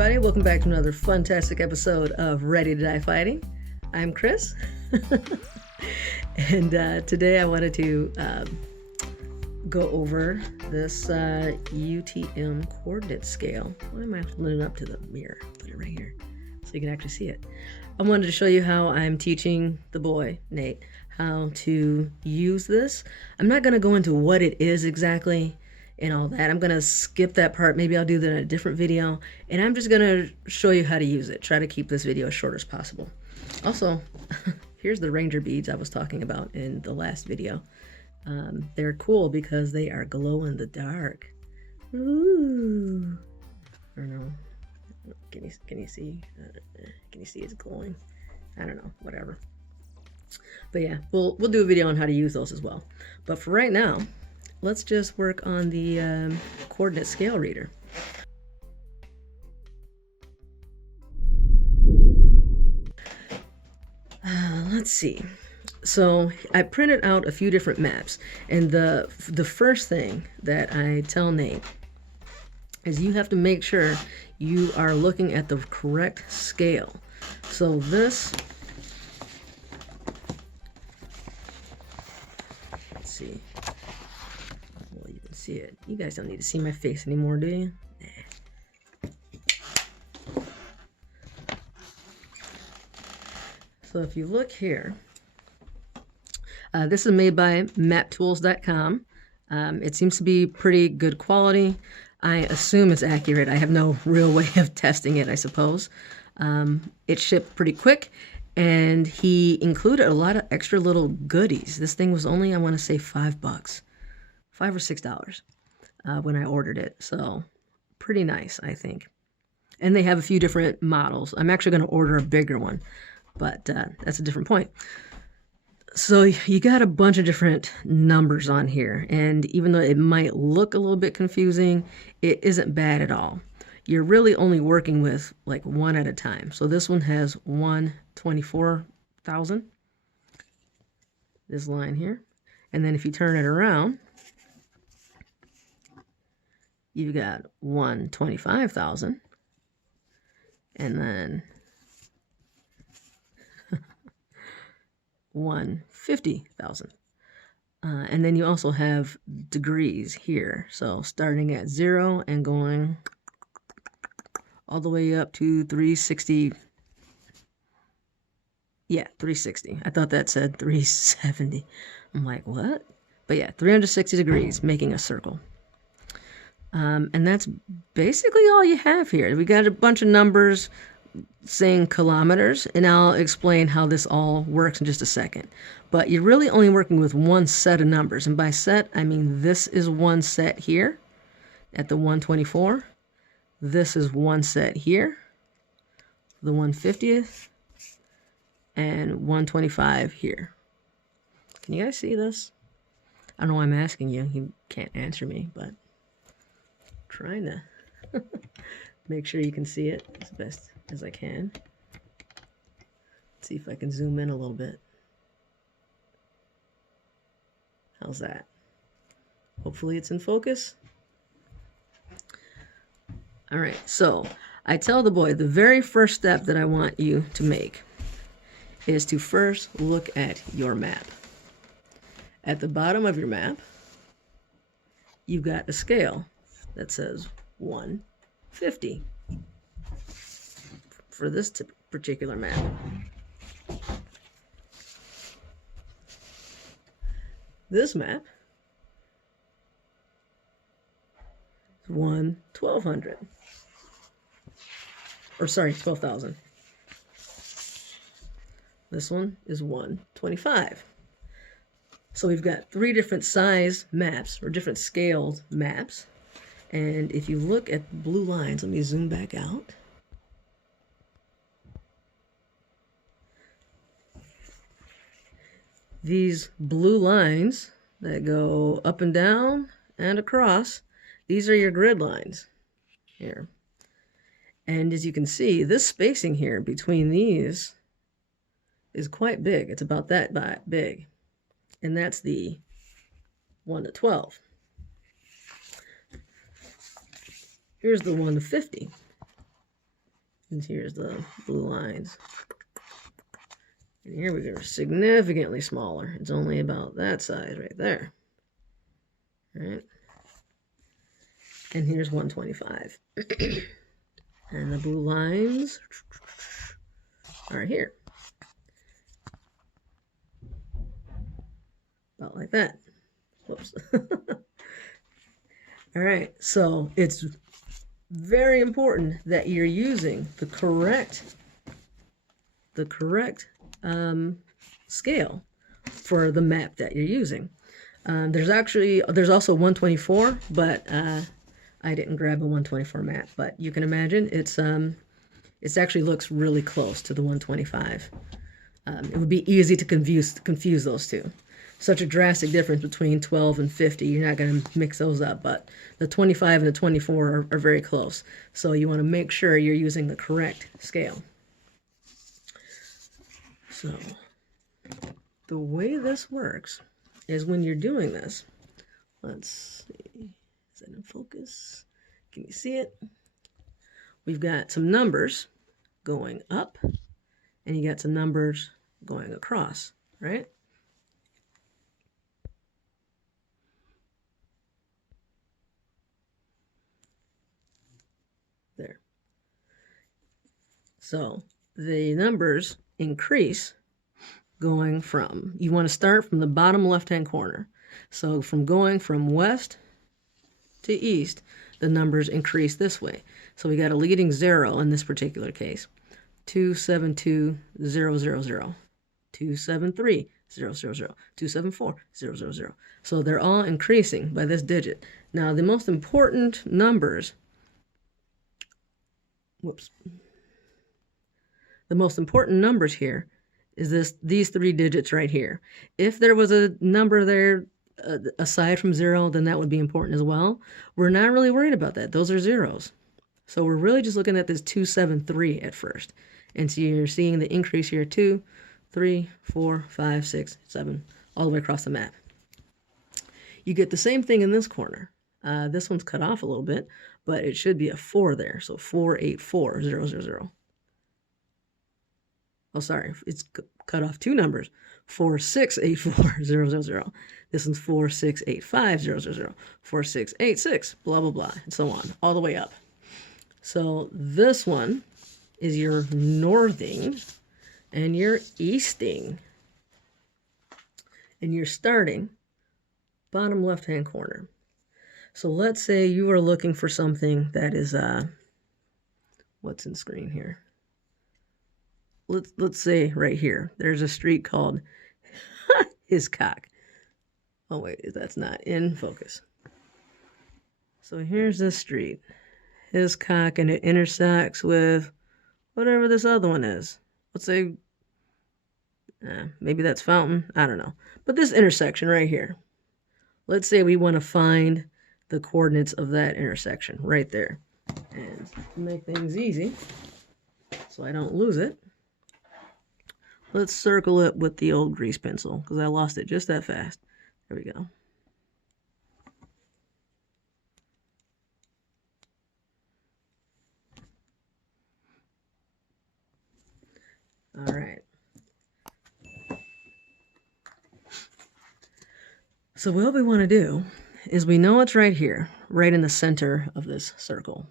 everybody. Welcome back to another fantastic episode of Ready to Die Fighting. I'm Chris. And today I wanted to go over this UTM coordinate scale. Why am I holding it up to the mirror? Put it right here so you can actually see it. I wanted to show you how I'm teaching the boy, Nate, how to use this. I'm not going to go into what it is exactly and all that. I'm going to skip that part. Maybe I'll do that in a different video. And I'm just going to show you how to use it. Try to keep this video as short as possible. Also, here's the ranger beads I was talking about in the last video. They're cool because they are glow in the dark. Ooh. I don't know. Can you see? Can you see it's glowing? I don't know. Whatever. But yeah, we'll do a video on how to use those as well. But for right now, let's just work on the coordinate scale reader. Let's see. So I printed out a few different maps, and the first thing that I tell Nate is you have to make sure you are looking at the correct scale. So this, let's see. Well, you can see it. You guys don't need to see my face anymore, do you? Nah. So if you look here, this is made by maptools.com. It seems to be pretty good quality. I assume it's accurate. I have no real way of testing it, I suppose. It shipped pretty quick, and he included a lot of extra little goodies. This thing was only, I want to say, $5, $5 or $6 when I ordered it. So pretty nice, I think. And they have a few different models. I'm actually going to order a bigger one, but that's a different point. So you got a bunch of different numbers on here, and even though it might look a little bit confusing, it isn't bad at all. You're really only working with like one at a time. So this one has 124,000, this line here. And then if you turn it around, you've got 125,000, and then 150,000. And then you also have degrees here. So starting at 0 and going all the way up to 360. Yeah, 360. I thought that said 370. I'm like, what? But yeah, 360 degrees, making a circle. And that's basically all you have here. We got a bunch of numbers saying kilometers, and I'll explain how this all works in just a second. But you're really only working with one set of numbers, and by set I mean this is one set here at the 124. This is one set here, the 150th, and 125 here. Can you guys see this? I don't know why I'm asking you. You can't answer me, but I'm trying to make sure you can see it as best as I can. Let's see if I can zoom in a little bit. How's that? Hopefully it's in focus. All right, so I tell the boy the very first step that I want you to make is to first look at your map. At the bottom of your map, you've got a scale that says 150 for this particular map. This map is 1200. Or sorry, 12,000. This one is 125. So we've got 3 different size maps, or different scaled maps. And if you look at the blue lines, let me zoom back out. These blue lines that go up and down and across, these are your grid lines here. And as you can see, this spacing here between these is quite big. It's about that big. And that's the 1 to 12. Here's the 1 to 50. And here's the blue lines. And here we go, significantly smaller. It's only about that size right there. All right. And here's 125. And the blue lines are here. About like that. Whoops. All right, so it's very important that you're using the correct scale for the map that you're using. There's also 124, but I didn't grab a 124 map. But you can imagine it actually looks really close to the 125. It would be easy to confuse those two. Such a drastic difference between 12 and 50. You're not going to mix those up, but the 25 and the 24 are very close. So you want to make sure you're using the correct scale. So the way this works is when you're doing this, let's see, is that in focus? Can you see it? We've got some numbers going up, and you got some numbers going across, right? There. So the numbers increase going from, you want to start from the bottom left-hand corner. So from going from west to east, the numbers increase this way. So we got a leading 0 in this particular case. 272,000, 273,000, 274,000. So they're all increasing by this digit. Now the most important numbers, the most important numbers here is these 3 digits right here. If there was a number there aside from 0, then that would be important as well. We're not really worried about that. Those are zeros. So we're really just looking at this 273 at first. And so you're seeing the increase here, 2, 3, 4, 5, 6, 7, all the way across the map. You get the same thing in this corner. This one's cut off a little bit, but it should be a 4 there. So 484,000. Oh, sorry, it's cut off 2 numbers. 4684,000. This one's 4685,000. 4686, blah, blah, blah, and so on, all the way up. So this one is your northing and your easting. And you're starting bottom left-hand corner. So let's say you are looking for something that is, what's in screen here? Let's say right here, there's a street called Hiscock. Oh wait, that's not in focus. So here's this street, Hiscock, and it intersects with whatever this other one is. Let's say, maybe that's Fountain, I don't know. But this intersection right here, let's say we want to find the coordinates of that intersection right there. And to make things easy, so I don't lose it, let's circle it with the old grease pencil, because I lost it just that fast. There we go. All right. So what we want to do is we know it's right here, right in the center of this circle.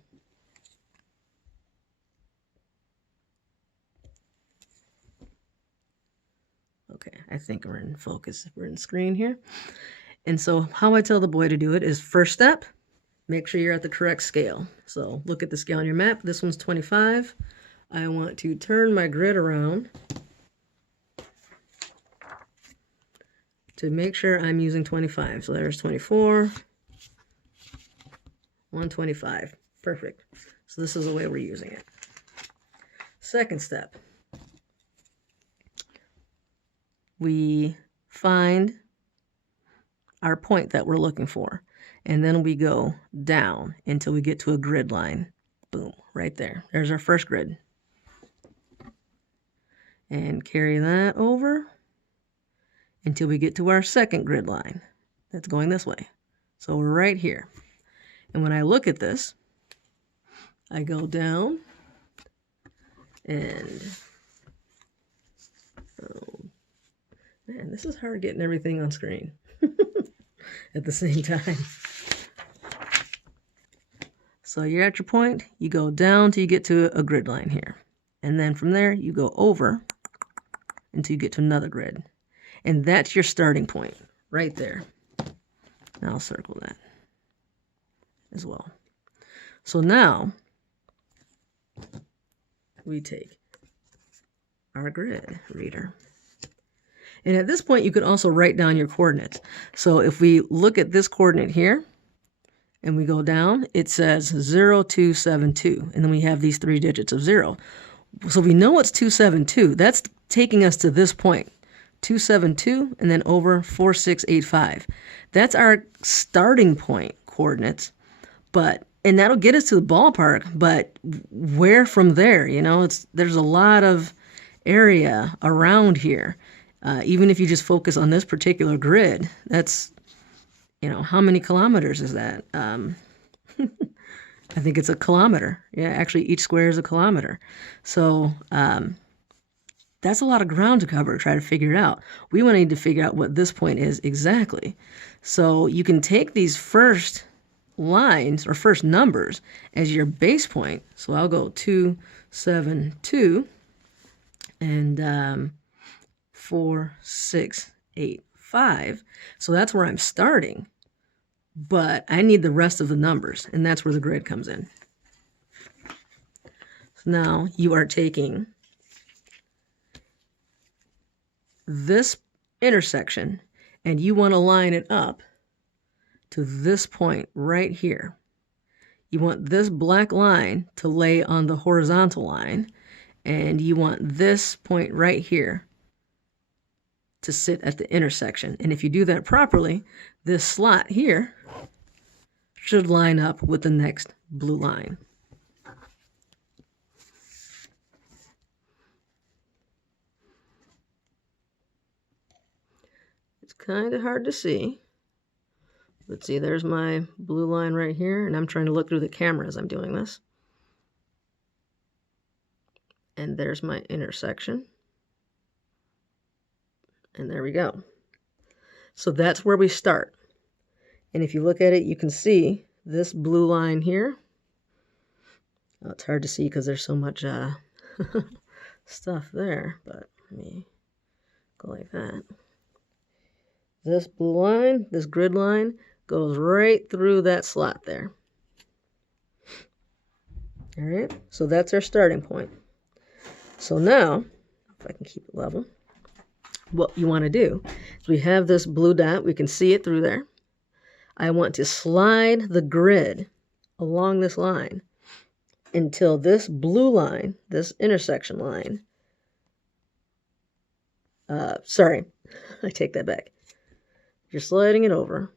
Okay, I think we're in focus. We're in screen here. And so how I tell the boy to do it is, first step, make sure you're at the correct scale. So look at the scale on your map. This one's 25. I want to turn my grid around to make sure I'm using 25. So there's 24, 125. Perfect. So this is the way we're using it. Second step, we find our point that we're looking for, and then we go down until we get to a grid line. Boom, right there. There's our first grid. And carry that over until we get to our second grid line. That's going this way. So we're right here. And when I look at this, I go down And, oh, man, this is hard getting everything on screen at the same time. So you're at your point, you go down till you get to a grid line here. And then from there, you go over until you get to another grid. And that's your starting point right there. Now I'll circle that as well. So now we take our grid reader. And at this point, you could also write down your coordinates. So if we look at this coordinate here, and we go down, it says 0, 2, 7, 2. And then we have these 3 digits of 0. So we know it's 272. That's taking us to this point. 272 and then over 4685. That's our starting point coordinates. And that'll get us to the ballpark, but where from there? You know, there's a lot of area around here. Even if you just focus on this particular grid, that's, you know, how many kilometers is that? I think it's a kilometer. Yeah, actually each square is a kilometer. So that's a lot of ground to cover to try to figure it out. We want to need to figure out what this point is exactly. So you can take these first lines or first numbers as your base point. So I'll go 272 and 4685. So that's where I'm starting. But I need the rest of the numbers, and that's where the grid comes in. So now you are taking this intersection, and you want to line it up to this point right here. You want this black line to lay on the horizontal line, and you want this point right here to sit at the intersection. And if you do that properly, this slot here should line up with the next blue line. It's kind of hard to see. Let's see, there's my blue line right here, and I'm trying to look through the camera as I'm doing this. And there's my intersection. And there we go. So that's where we start. And if you look at it, you can see this blue line here. Oh, it's hard to see because there's so much stuff there, but let me go like that. This blue line, this grid line, goes right through that slot there. All right, so that's our starting point. So now, if I can keep it level, what you want to do is we have this blue dot, we can see it through there. I want to slide the grid along this line until this blue line, this intersection line, sorry, I take that back. You're sliding it over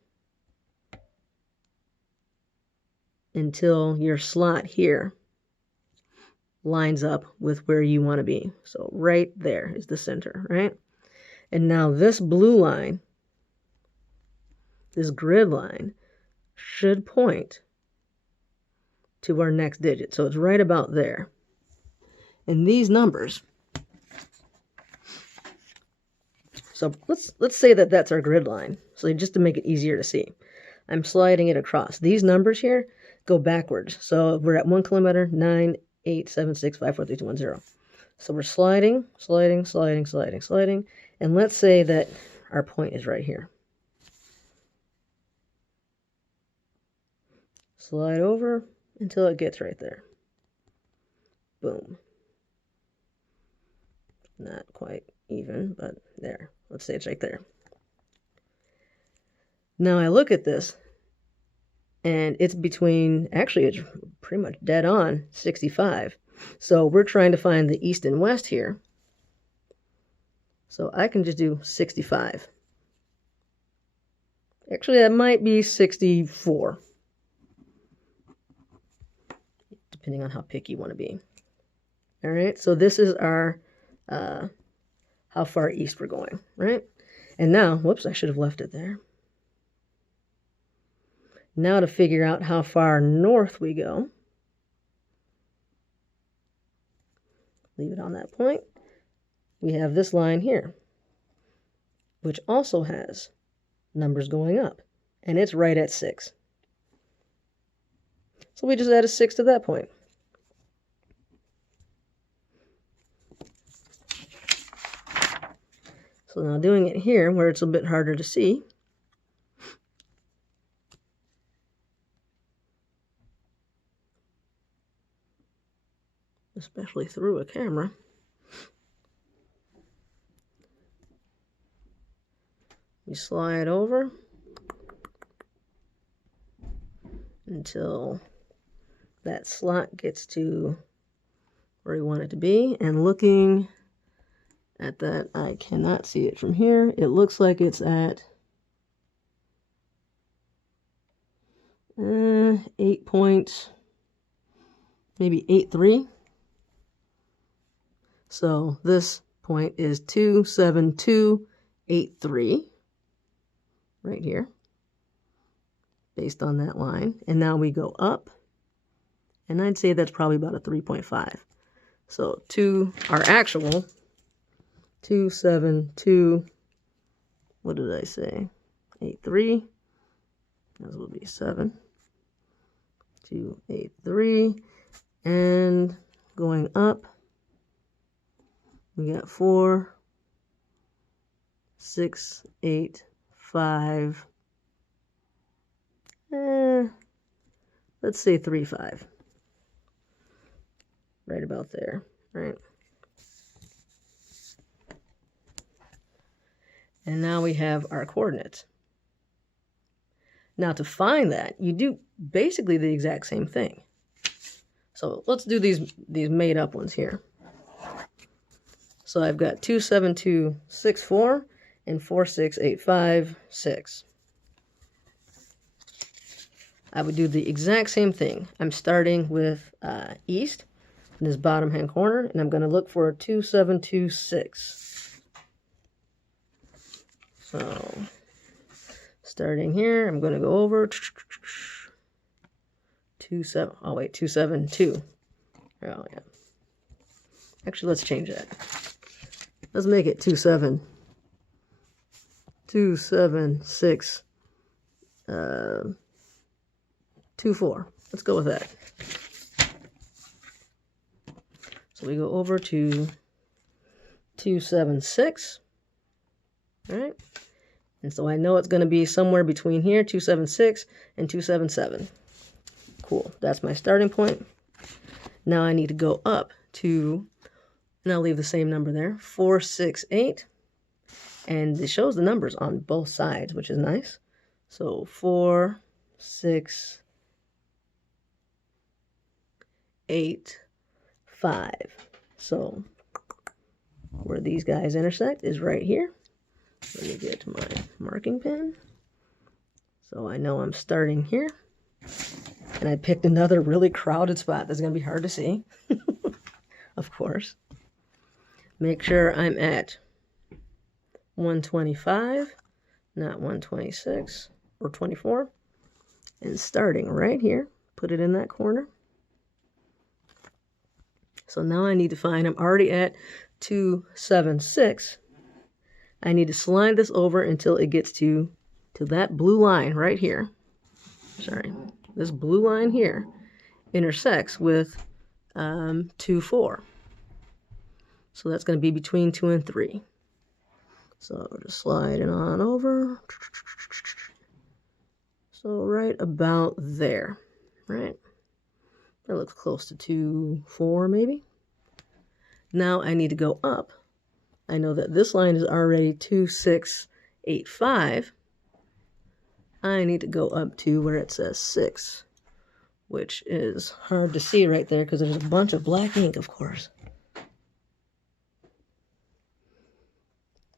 until your slot here lines up with where you want to be. So right there is the center, right? And now this blue line, this grid line, should point to our next digit. So it's right about there. And these numbers, so let's say that that's our grid line. So just to make it easier to see, I'm sliding it across. These numbers here go backwards. So we're at 1 kilometer, 9, 8, 7, 6, 5, 4, 3, 2, 1, 0. So we're sliding, sliding, sliding, sliding, sliding. And let's say that our point is right here. Slide over until it gets right there. Boom. Not quite even, but there. Let's say it's right there. Now I look at this, and it's between, actually it's pretty much dead on 65. So we're trying to find the east and west here. So I can just do 65. Actually, that might be 64. Depending on how picky you want to be. All right, so this is our, how far east we're going, right? And now, whoops, I should have left it there. Now to figure out how far north we go. leave it on that point. We have this line here, which also has numbers going up, and it's right at 6. So we just add a 6 to that point. So now doing it here, where it's a bit harder to see, especially through a camera, you slide over until that slot gets to where you want it to be. And looking at that, I cannot see it from here. It looks like it's at 8 point, maybe 8.3. So this point is 27283 right here, based on that line. And now we go up, and I'd say that's probably about a 3.5. So our actual 272, what did I say? 83. That will be 7. 283, and going up, we got 4, 6, 8, 5. Let's say 3.5. Right about there, right? And now we have our coordinates. Now to find that, you do basically the exact same thing. So let's do these made up ones here. So I've got 27264 and 46856. I would do the exact same thing. I'm starting with east in this bottom hand corner, and I'm going to look for a 2726. So starting here, I'm going to go over 272. Oh yeah. Actually, let's change that. Let's make it 276. 24. Let's go with that. So we go over to 276. All right. And so I know it's going to be somewhere between here, 276 and 277. Cool. That's my starting point. Now I need to go up to, and I'll leave the same number there, 468. And it shows the numbers on both sides, which is nice. So 4, 6, 8, 5. So where these guys intersect is right here. Let me get my marking pen. So I know I'm starting here. And I picked another really crowded spot that's going to be hard to see. Of course. Make sure I'm at 125, not 126 or 24. And starting right here, put it in that corner. So now I need to find, I'm already at 276. I need to slide this over until it gets to that blue line right here. Sorry, this blue line here intersects with 2, 4. So that's going to be between 2 and 3. So just slide it on over. So right about there, right? That looks close to 2, 4 maybe. Now I need to go up. I know that this line is already 2685. I need to go up to where it says 6, which is hard to see right there because there's a bunch of black ink, of course.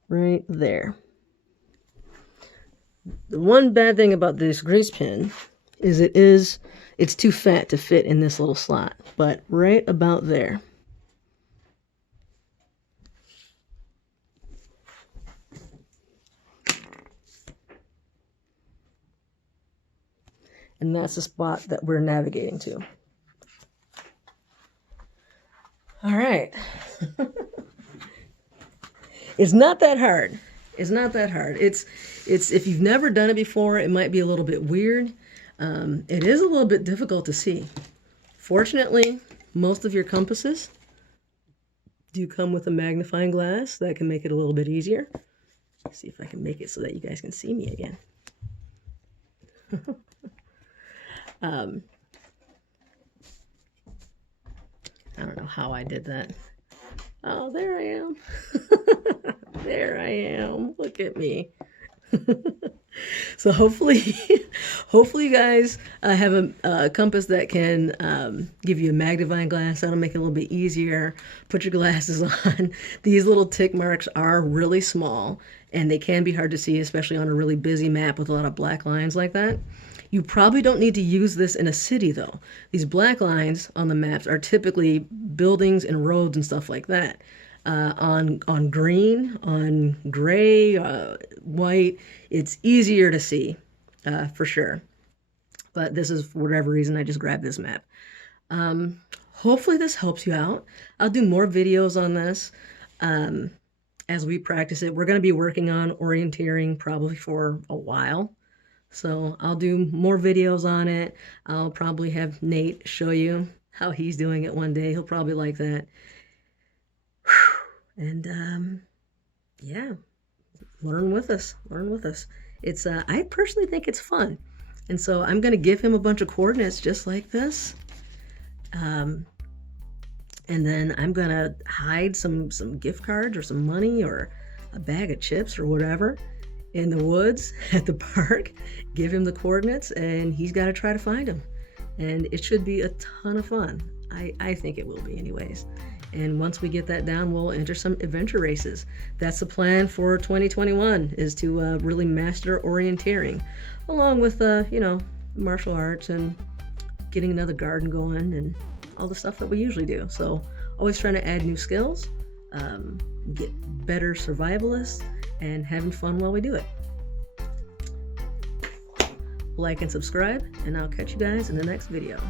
Right there. The one bad thing about this grease pen is it's too fat to fit in this little slot, but right about there. And that's the spot that we're navigating to. All right, It's not that hard. It's not that hard. It's if you've never done it before, it might be a little bit weird. It is a little bit difficult to see. Fortunately, most of your compasses do come with a magnifying glass that can make it a little bit easier. Let's see if I can make it so that you guys can see me again. I don't know how I did that. Oh, there I am. There I am. Look at me. So hopefully you guys have a compass that can give you a magnifying glass. That'll make it a little bit easier. Put your glasses on. These little tick marks are really small, and they can be hard to see, especially on a really busy map with a lot of black lines like that. You probably don't need to use this in a city, though. These black lines on the maps are typically buildings and roads and stuff like that. On green, on gray, white, it's easier to see, for sure. But this is, for whatever reason, I just grabbed this map. Hopefully this helps you out. I'll do more videos on this as we practice it. We're going to be working on orienteering probably for a while. So I'll do more videos on it. I'll probably have Nate show you how he's doing it one day. He'll probably like that. And yeah, learn with us. Learn with us. It's I personally think it's fun. And so I'm going to give him a bunch of coordinates just like this. And then I'm going to hide some gift cards or some money or a bag of chips or whatever in the woods at the park, give him the coordinates, and he's got to try to find them. And it should be a ton of fun. I think it will be anyways. And once we get that down, we'll enter some adventure races. That's the plan for 2021, is to really master orienteering, along with, you know, martial arts and getting another garden going and all the stuff that we usually do. So always trying to add new skills, get better survivalists, and having fun while we do it. Like and subscribe, and I'll catch you guys in the next video.